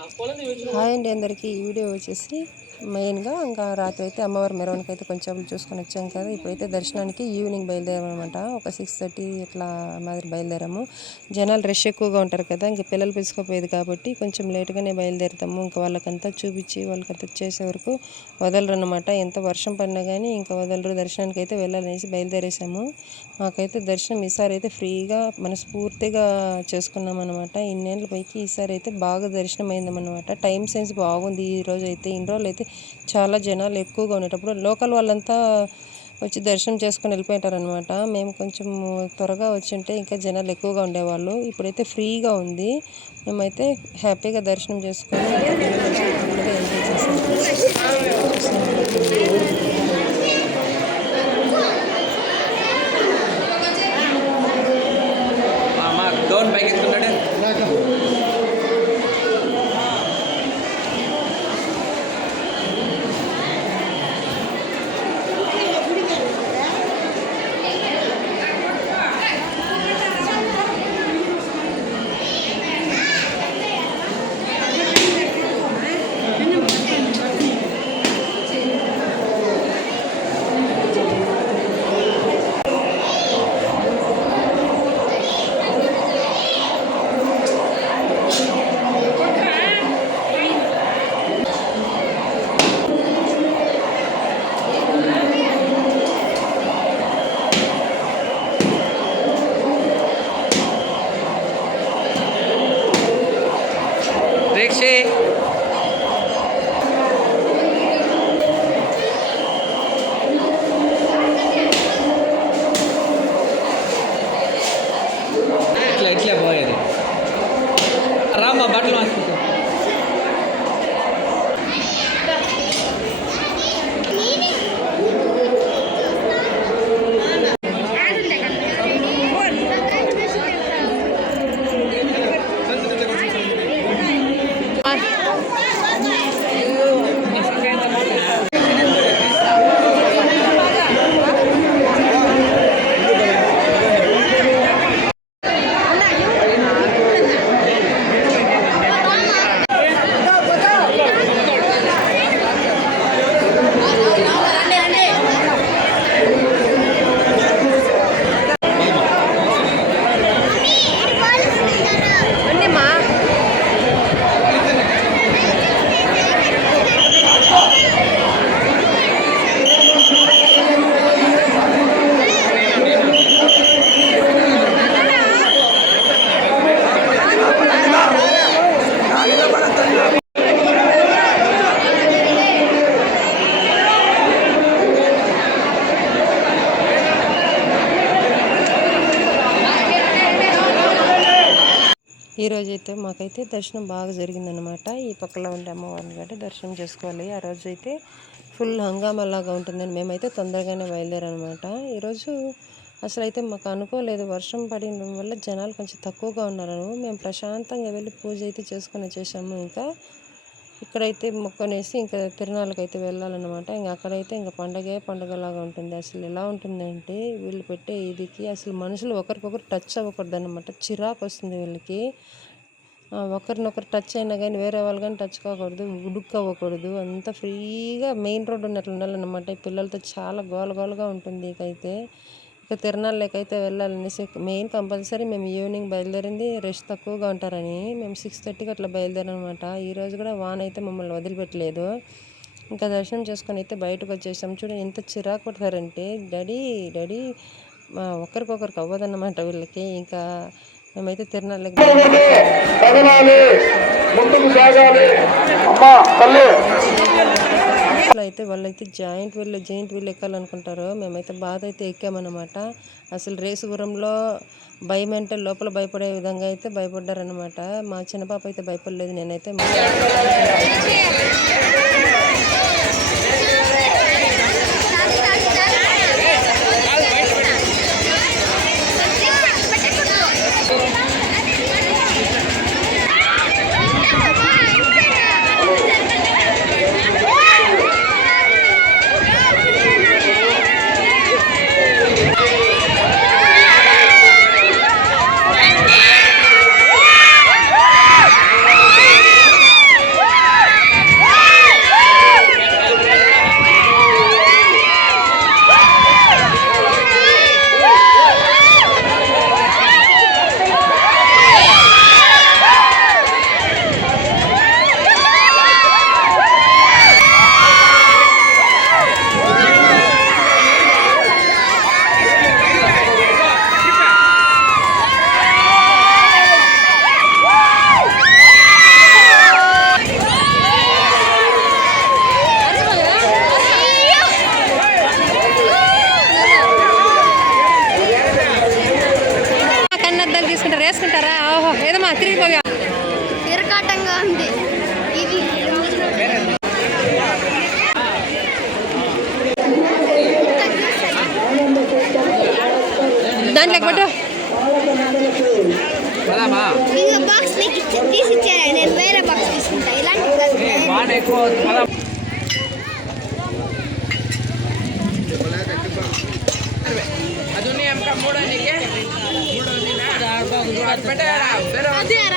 Hi అండి అందరికీ ఈ వీడియో వచ్చేసి మెయిన్గా ఇంకా రాత్రి అయితే అమ్మవారి మెరవనికి అయితే కొంచెం చూసుకొని వచ్చాం కదా. ఇప్పుడైతే దర్శనానికి ఈవినింగ్ బయలుదేరామన్నమాట. ఒక సిక్స్ థర్టీ ఇట్లా మాదిరి బయలుదేరాము. జనాలు రష్ ఎక్కువగా ఉంటారు కదా. ఇంకా పిల్లలు పిలుచుకోపోయేది కాబట్టి కొంచెం లేట్గానే బయలుదేరుతాము. ఇంకా వాళ్ళకంతా చూపించి వాళ్ళకంతా చేసే వరకు వదలరు అనమాట ఎంత వర్షం పడినా కానీ ఇంకా వదలరు. దర్శనానికి అయితే వెళ్ళాలనేసి బయలుదేరేసాము. మాకైతే దర్శనం ఈసారి అయితే ఫ్రీగా మనస్ఫూర్తిగా చేసుకున్నాం అనమాట ఇన్నేళ్ళ పైకి ఈసారి అయితే బాగా దర్శనం అయిందన్నమాట టైం సెన్స్ బాగుంది. ఈ రోజు అయితే ఇన్ని రోజులు అయితే చాలా జనాలు ఎక్కువగా ఉండేటప్పుడు లోకల్ వాళ్ళంతా వచ్చి దర్శనం చేసుకొని వెళ్ళిపోయింటారనమాట మేము కొంచెం త్వరగా వచ్చి ఉంటే ఇంకా జనాలు ఎక్కువగా ఉండేవాళ్ళు. ఇప్పుడైతే ఫ్రీగా ఉంది. మేమైతే హ్యాపీగా దర్శనం చేసుకొని ఎంజాయ్ చేసాము ఈ అయితే మాకైతే దర్శనం బాగా జరిగిందనమాట ఈ పక్కలో ఉండే అమ్మవారిని కంటే దర్శనం చేసుకోవాలి. ఆ రోజు అయితే ఫుల్ హంగామాలాగా ఉంటుందని మేమైతే తొందరగానే బయలుదేరనమాట. ఈరోజు అసలు అయితే మాకు అనుకోలేదు. వర్షం పడడం వల్ల జనాలు కొంచెం తక్కువగా ఉన్నారు మేము ప్రశాంతంగా వెళ్ళి పూజ అయితే చేసుకొని వచ్చేసాము ఇంకా. ఇక్కడైతే మొక్కనేసి ఇంకా తిరునాళ్ళకి అయితే వెళ్ళాలన్నమాట. ఇంకా అక్కడైతే ఇంకా పండగే పండగలాగా ఉంటుంది. అసలు ఎలా ఉంటుందంటే వీళ్ళు పెట్టే ఇదికి అసలు మనుషులు ఒకరికొకరు టచ్ అవ్వకూడదు అనమాట చిరాకు వస్తుంది వీళ్ళకి. ఒకరినొకరు టచ్ అయినా కానీ వేరే వాళ్ళు కానీ టచ్ కాకూడదు ఉడుక్ అవ్వకూడదు. అంతా ఫ్రీగా మెయిన్ రోడ్ ఉన్నట్లు ఉండాలన్నమాట. ఈ పిల్లలతో చాలా గోల గోలగా ఉంటుంది ఇకైతే. ఇక అయితే వెళ్ళాలనేసి మెయిన్ కంపల్సరీ మేము ఈవినింగ్ బయలుదేరింది. రెస్ట్ తక్కువగా ఉంటారని మేము సిక్స్ థర్టీకి అట్లా బయలుదేరనమాట. ఈరోజు కూడా వాన్ అయితే మమ్మల్ని వదిలిపెట్టలేదు. ఇంకా దర్శనం చేసుకొని అయితే బయటకు వచ్చేసాం. చూడండి ఎంత చిరాకు పడతారంటే డాడీ డాడీ మా ఒకరికొకరికి అవ్వదన్నమాట వీళ్ళకి. ఇంకా మేమైతే తిరణాలకి ముందుకు సాగాలి. అమ్మా తల్లి. అసలు అయితే వాళ్ళైతే జాయింట్ వీల్ జాయింట్ వీల్ ఎక్కాలనుకుంటారు మేమైతే బాధ అయితే ఎక్కామన్నమాట. అసలు రేసు గురంలో భయం అంటే లోపల భయపడే విధంగా అయితే భయపడ్డారనమాట మా చిన్న పాప అయితే భయపడలేదు నేనైతే ఉంది ఇవి దాని లేకపోతే బాక్స్ తీసి ఇచ్చారు నేను వేరే బాక్స్ తీసుకుంటా ఇలాంటి ಮೂಡೋನಿಗೆ ಮೂಡೋನಿನ ಬೇಡ ಬೇರೆ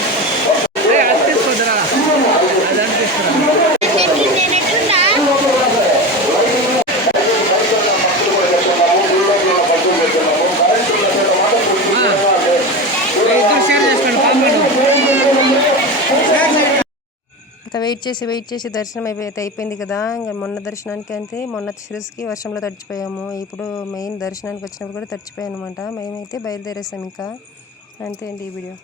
ఇంకా వెయిట్ చేసి వెయిట్ చేసి దర్శనం అయిపోయి అయిపోయింది కదా. ఇంకా మొన్న దర్శనానికి అంతే మొన్న శిరస్కి వర్షంలో తడిచిపోయాము. ఇప్పుడు మెయిన్ దర్శనానికి వచ్చినప్పుడు కూడా తడిచిపోయాను అనమాట మేమైతే బయలుదేరేసాం ఇంకా. అంతే అండి ఈ వీడియో.